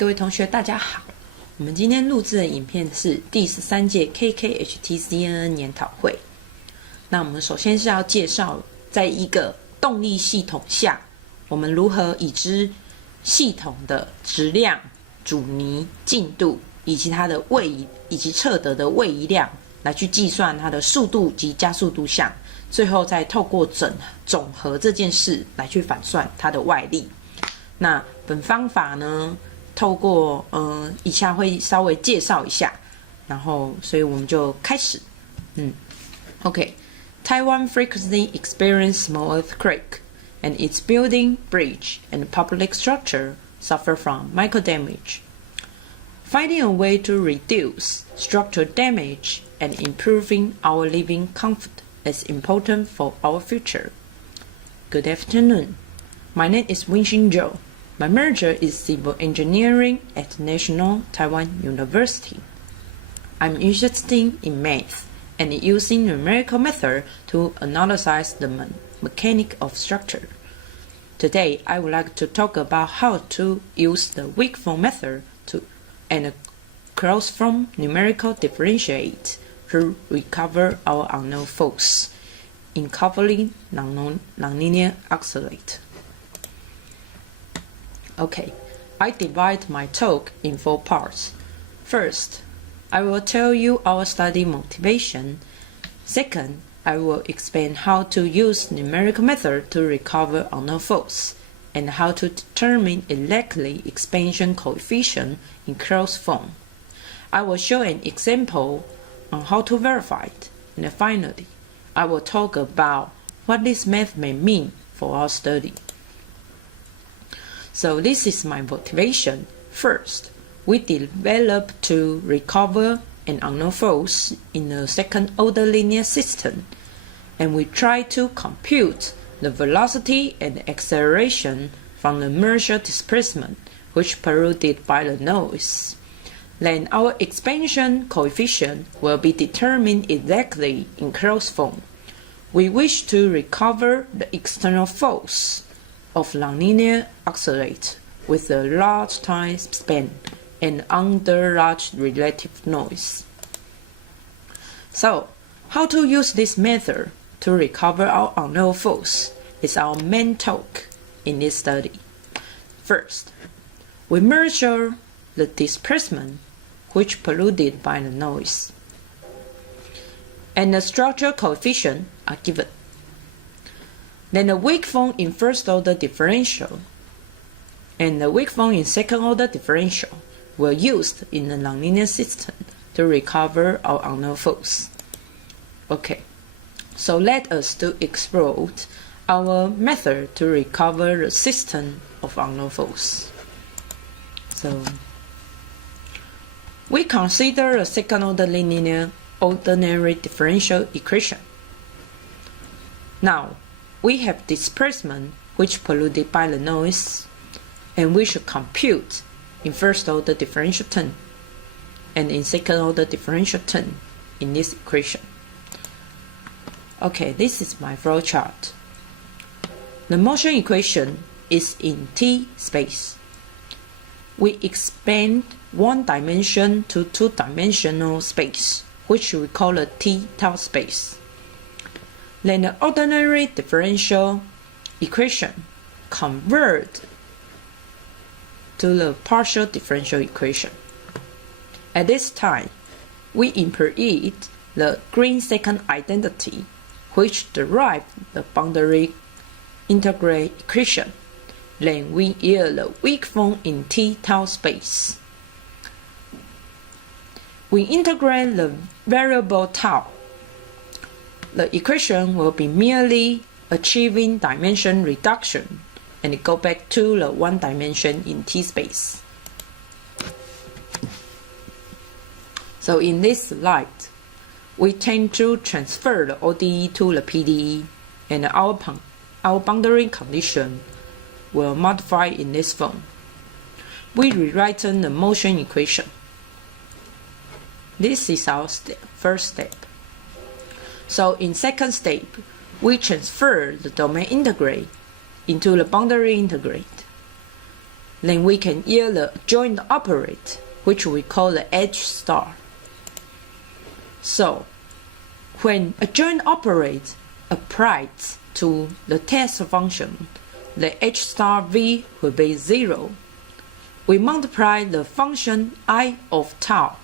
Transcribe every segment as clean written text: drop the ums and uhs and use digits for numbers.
各位同学大家好，我们今天录制的影片是第13届 KKHTCNN 研讨会。那我们首先是要介绍在一个动力系统下，我们如何已知系统的质量、阻尼、进度以及它的位移以及测得的位移量来去计算它的速度及加速度项，最后再透过总和这件事来去反算它的外力。那本方法呢，透过以下会稍微介绍一下，然后所以我们就开始。OK， Taiwan frequently experiences small earthquake, and its building, bridge, and public structure suffer from micro damage. Finding a way to reduce structural damage and improving our living comfort is important for our future. Good afternoon. My name is Winxin Zhou. My major is civil engineering at National Taiwan University. I'm interested in math and using numerical method to analyze the mechanics of structure. Today, I would like to talk about how to use the weak form method and closed form numerical differentiate to recover our unknown force in covering nonlinear accelerate. Okay, I divide my talk in 4 parts. First, I will tell you our study motivation. Second, I will explain how to use numerical method to recover unknown force and how to determine a likely expansion coefficient in closed form. I will show an example on how to verify it. And finally, I will talk about what this method may mean for our study. So this is my motivation. First, we develop to recover an unknown force in a second-order linear system, and we try to compute the velocity and acceleration from the inertial displacement, which polluted by the noise. Then our expansion coefficient will be determined exactly in closed form. We wish to recover the external force of nonlinear accelerate with a large time span and under large relative noise. So, how to use this method to recover our unknown force is our main talk in this study. First, we measure the displacement which polluted by the noise, and the structural coefficient are given. Then the weak form in first-order differential and the weak form in second-order differential were used in the nonlinear system to recover our unknown force. Okay, so let us to explore our method to recover the system of unknown force. So we consider a second-order linear ordinary differential equation. Now, we have displacement which polluted by the noise, and we should compute in first-order differential term and in second-order differential term in this equation. Okay, this is my flow chart. The motion equation is in t space. We expand one dimension to two-dimensional space, which we call a t-tau space. Then the ordinary differential equation convert to the partial differential equation. At this time, we implement the green second identity, which derive the boundary integral equation. Then we yield the weak form in t-tau space. We integrate the variable tau. The equation will be merely achieving dimension reduction and go back to the one dimension in t space. So in this slide, we tend to transfer the ODE to the PDE, and our boundary condition will modify in this form. We rewrite the motion equation. This is our first step. So in second step, we transfer the domain integrate into the boundary integrate. then we can use the adjoint operator, which we call the H star. So, when adjoint operator applied to the test function, the H star V will be 0. We multiply the function I of tau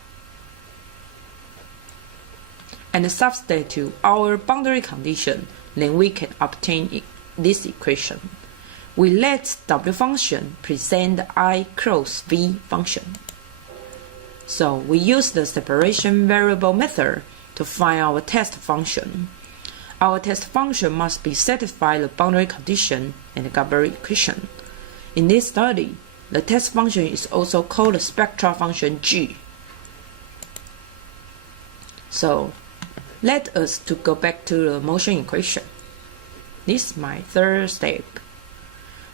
and substitute our boundary condition, then we can obtain this equation. We let W function present the I cross V function. So we use the separation variable method to find our test function. Our test function must be satisfy the boundary condition and the Gabor equation. In this study, the test function is also called the spectral function G. So let us to go back to the motion equation. This is my third step.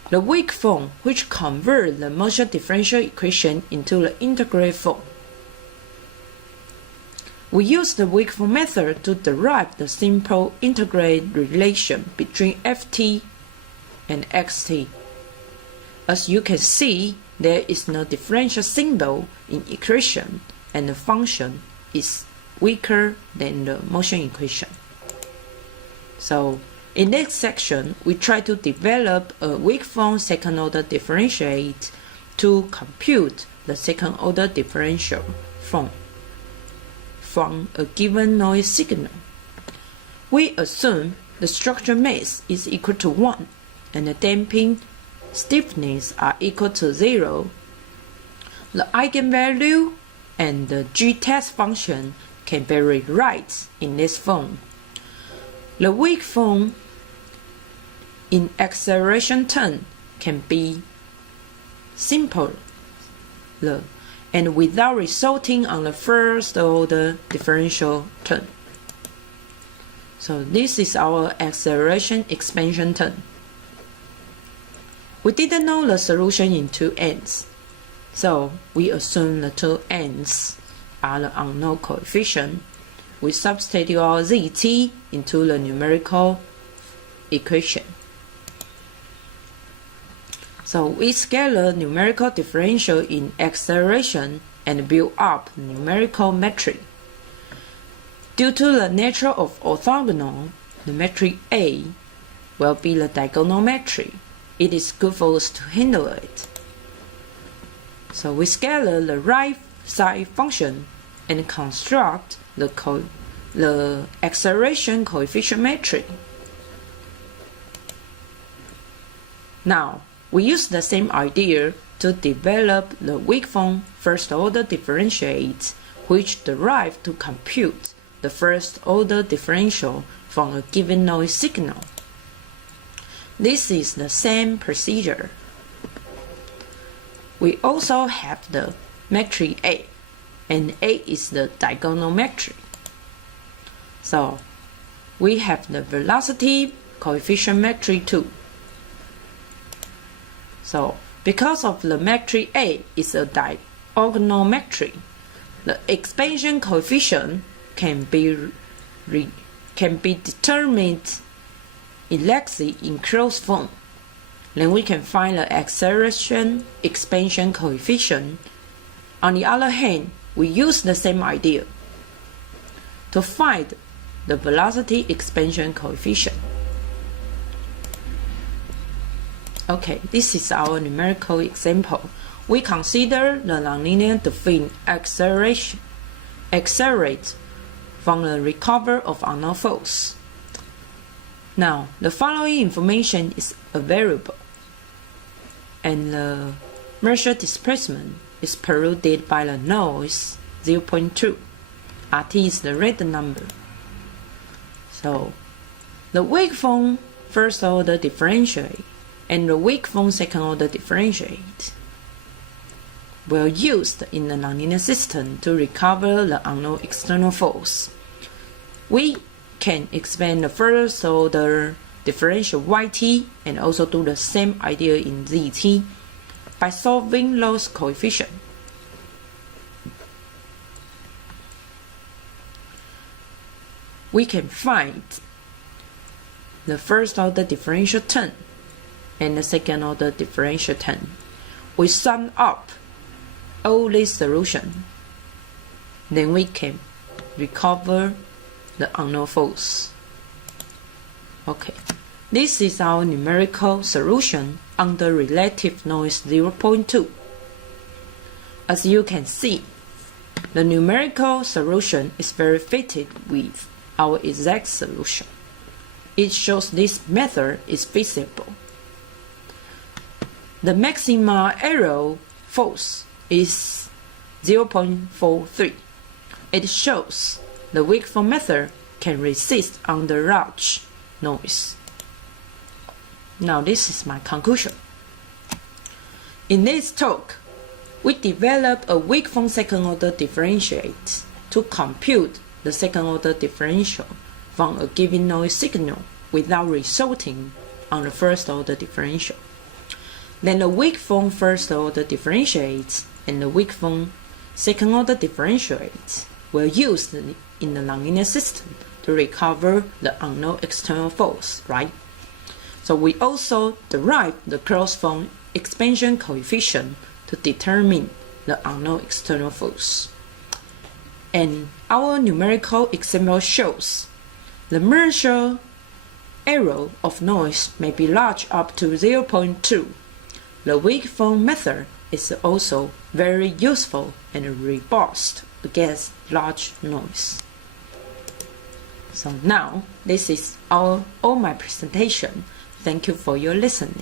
The weak form which converts the motion differential equation into the integral form. We use the weak form method to derive the simple integral relation between Ft and Xt. As you can see, there is no differential symbol in equation and the function is weaker than the motion equation. So, in this section, we try to develop a weak form second order differentiate to compute the second order differential from a given noise signal. We assume the structure mass is equal to 1 and the damping stiffness are equal to 0. The eigenvalue and the G-test function can be rewritten in this form. The weak form in acceleration term can be simpler and without resulting on the first order differential term. So this is our acceleration expansion term. We didn't know the solution in two ends, so we assume the two ends are the unknown coefficient. We substitute our zt into the numerical equation. So we scale the numerical differential in acceleration and build up numerical metric. Due to the nature of orthogonal, the metric A will be the diagonal metric. It is good for us to handle it. So we scale the right side function and construct the acceleration coefficient metric. Now, we use the same idea to develop the weak form first order differentiate, which derive to compute the first order differential from a given noise signal. This is the same procedure. We also have the metric A, and A is the diagonal metric. So we have the velocity coefficient metric too. So because of the metric A is a diagonal metric, the expansion coefficient can be determined elastic in closed form. Then we can find the acceleration expansion coefficient. On the other hand, we use the same idea to find the velocity expansion coefficient. Okay, this is our numerical example. We consider the nonlinear defined accelerate from the recovery of unknown force. Now, the following information is available, and the measured displacement is polluted by the noise 0.2. RT is the red number. So, the weak form first order differentiate and the weak form second order differentiate were used in the nonlinear system to recover the unknown external force. We can expand the first order differential yt and also do the same idea in zt by solving loss coefficient. We can find the first order differential term and the second order differential term. we sum up all these solutions, then we can recover the unknown force. Okay, this is our numerical solution under relative noise 0.2. As you can see, the numerical solution is very fitted with our exact solution. It shows this method is feasible. The maximum error force is 0.43. It shows the weak form method can resist under large noise. Now this is my conclusion. In this talk, we developed a weak form second order differentiate to compute the second order differential from a given noise signal without resulting on the first order differential. Then the weak form first order differentiates and the weak form second order differentiates were used in the nonlinear system to recover the unknown external force, right? So we also derived the closed form expansion coefficient to determine the unknown external force. And our numerical example shows the measure error of noise may be large up to 0.2. The weak form method is also very useful and robust against large noise. So now, this is all my presentation. Thank you for your listening.